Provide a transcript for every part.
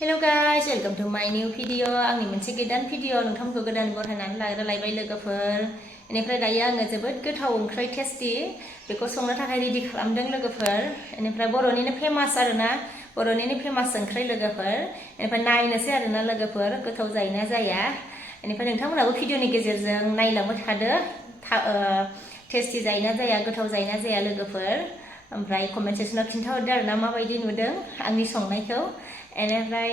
Hello guys, welcome to my new video. आंनि मोनसे गोदान भिडिअ नोंथांमोनखौ गोदान बरायनानै लाग्रोलायबाय लोगोफोर। बेनिफ्राय दायो आङो जोबोद गोथाव ओंख्रि टेस्टि बेखौ संनो थाखाय रेडि खालामदों लोगोफोर। बेनिफ्राय बर'निनो फेमास आरोना, बर'निनो फेमास ओंख्रि लोगोफोर। बेनिफ्राय नायनोसै आरोना लोगोफोर गोथाव जायोना जाया। बेनिफ्राय नोंथांमोनाबो भिडिअनि गेजेरजों नायलांबाय थादो टेस्टि जायोना जाया, गोथाव जायोना जाया लोगोफोर। ओमफ्राय कमेन्ट सेक्सनाव खिन्थाहरदो आरोना माबायदि नुदों आंनि संनायखौ। बेनिफ्राय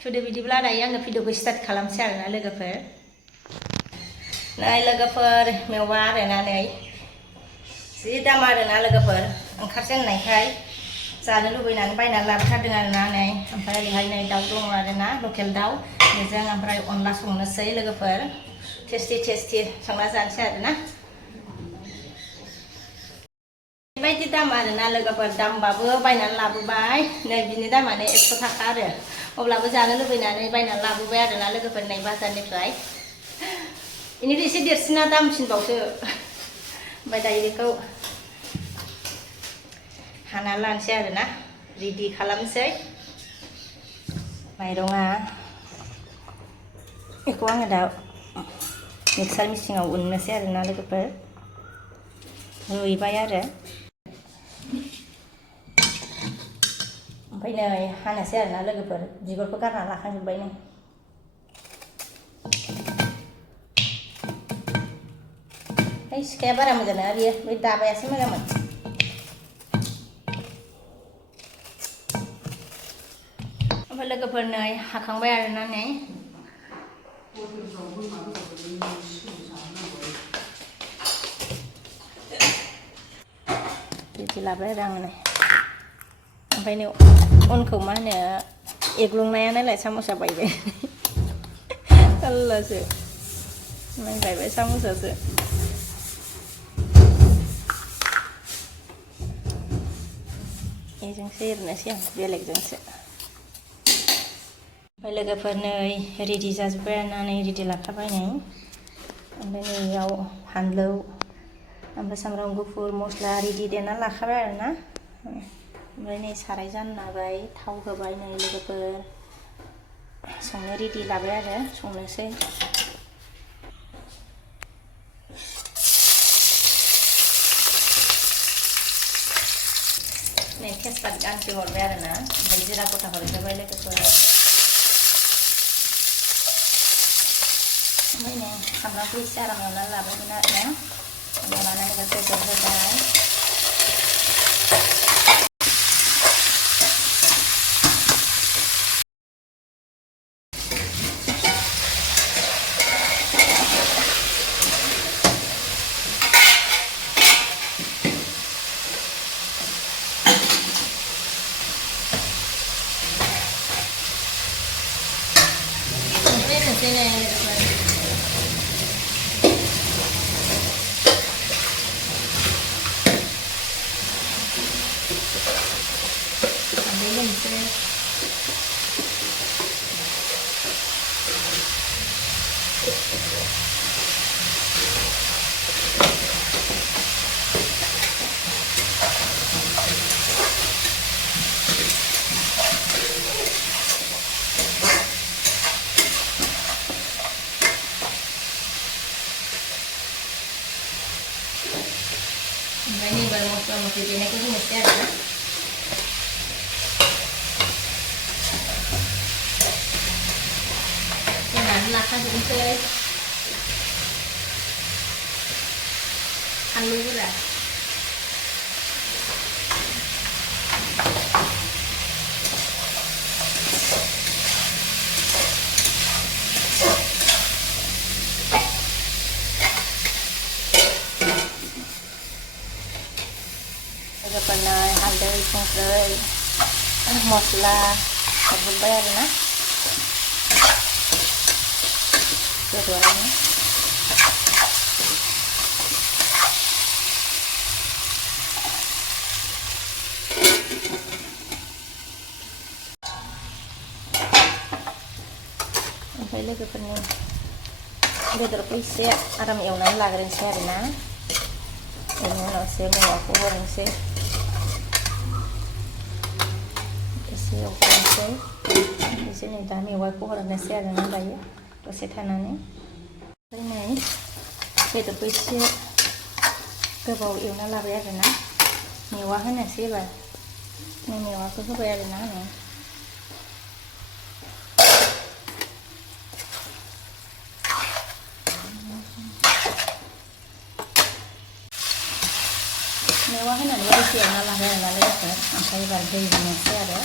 थुदो बिदिब्ला दायो आङो भिडिअखौ स्टार्ट खालामसै आरोना लोगोफोर। नै लोगोफोर मेवा आरोना नै जि दाम आरोना लोगोफोर ओंखारजेननायखाय जानो लुबैनानै बायनानै लाबोथारदों आरोना नै। ओमफ्राय ओरैहाय नै दाउ दङ आरोना लकेल दाउ बेजों ओमफ्राय अनला संनोसै लोगोफोर। टेस्टि संना जानोसै आरोना। बेबायदि दाम आरोना लोगोफोर, दामबाबो बायनानै लाबोबाय। नै बिनि दामानो 100 थाखा आरो अब्लाबो जानो लुबैनानै बायनानै लाबोबाय आरोना लोगोफोर नै बाजारनिफ्राय। बेनिफ्राय एसे देरसिना दामसिनबावसो। ओमफ्राय दायो बेखौ हाना लानोसै आरोना, रेडि खालामनोसै। माइरङा बेखौ आङो दा मिक्सार मेचिनाव उननोसै आरोना लोगोफोर। रुइबाय आरो ओमफ्राय नै हानोसै आरोना लोगोफोर, बिगुरखौ गारना लाखांजोब्बाय नै। सिखाया बारा मोजां नङा बियो, बे दाबायासो मोजांमोन। ओमफ्राय लोगोफोर नै हाखांबाय आरोना नै। बिदि लाबाय आरो आङो नै। ओमफ्राय नै अनखौ मा होनो एग्लुंनाया नालाय साम'सा बायबाय जारलासो नांलायबाय साम'सासो। बेजोंसो एरनोसै आं बेलेगजोंसो। ओमफ्राय लोगोफोर नै रेडि जाजोब्बाय आरोना नै रेडि लाखाबाय नै। ओमफ्राय नैयाव फानलौ ओमफ्राय सामब्राम गुफुर मस्ला रेडि देना लाखाबाय आरोना। ओमफ्राय नै साराय जानबाय, थाव होबाय नै लोगोफोर। संनो रेडि लाबाय आरो संनोसै। नै तेजपात गांसे हरबाय आरोना, ओमफ्राय जिरा गथा हरग्रोबाय लोगोफोर। ओमफ्राय नै सामब्रामखौ एसे आराम एवनानै लाबायमोन आरोना, लानानै बेदर होबाय। Sini ambilin sini. Ini baru mau bikinnya itu mesti ada. Ini lakan juga. Halu juga. Pernah halai संख्रै मस्ला हरजोब्बाय आरोना बेदरावनो। ओमफ्राय लोगोफोरनि बेदरखौ एसे आराम एवनानै लाग्रोनोसै आरोना। बेनि उनावसो मेवाखौ हरनोसै। एसे एवग्रोनोसै एसे नै दा मेवाइखौ हरनोसै आरोना दायो दसे थानानै ओमफ्राय नै बेदरखौ एसे गोबाव एवना लाबाय आरोना मेवा होनोसै एबार नै मेवाखौ होबाय आरोना आङो मेवा होनानै दसे एवना लाबाय आरोना लोगोफोर ओमफ्राय एबार दै होनोसै आरो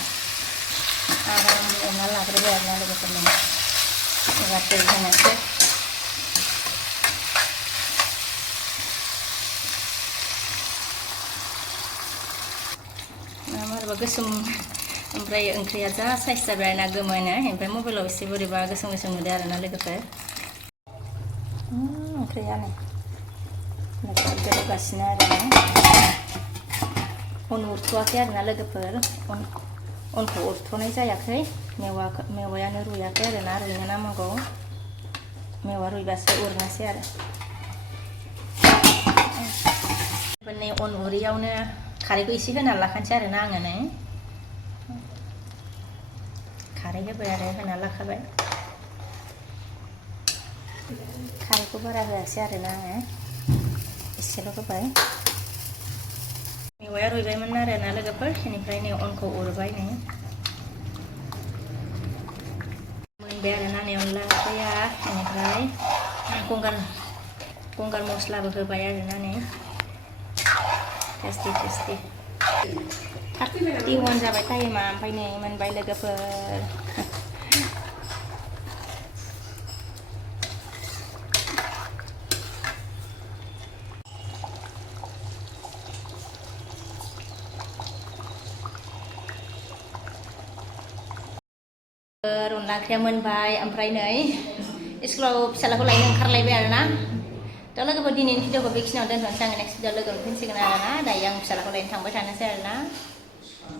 आराम एवना लाग्रोबाय आरोना लोगोफोर एबार दै होनोसै मारैबा गोसोम ओमफ्राय ओंख्रिया जा साइज जाबाय आरोना गोमोनो ओमफ्राय मबाइलाव एसे बोरैबा गोसोम गोसोम नुदों आरोना लोगोफोर ओंख्रिया नै गोदौगासिनो आरोना अन उरथ'वाखै आरोना लोगोफोर अनखौ उरथ'नाय जायाखै मेवायानो रुयाखै आरोना रुइनो नांगौ मेवा रुइबासो उरनोसै आरो नै अन उरियावनो खारैखौ एसे होना लाखानोसै आरोना आङो नै खारै होबाय आरो होना लाखाबाय खारैखौ बारा होआसै आरोना आङो एसेल' होबाय मेवाया रुइबायमोन आरोना लोगोफोर बेनिफ्राय नै अनखौ उरबाय नै मोनबाय आरोना नै अनला ओंख्रिया बेनिफ्राय गंगार मस्लाबो होबाय आरोना नै टेस्टि 31 जाबाय टाइमा ओमफ्राय नै मोनबाय लोगोफोर अनला ओंख्रिया मोनबाय ओमफ्राय नै स्कुलाव फिसालाखौ लायनो ओंखारलायबाय आरोना दा लोगोफोर दिनैनि भिडिअखौ बेखिनियाव दोनथ'नोसै आङो नेक्स्ट भिडिअ लोगो मोनफिनसिगोन आरोना दायो आं फिसालाखौ लायनो थांबाय थानोसै आरोना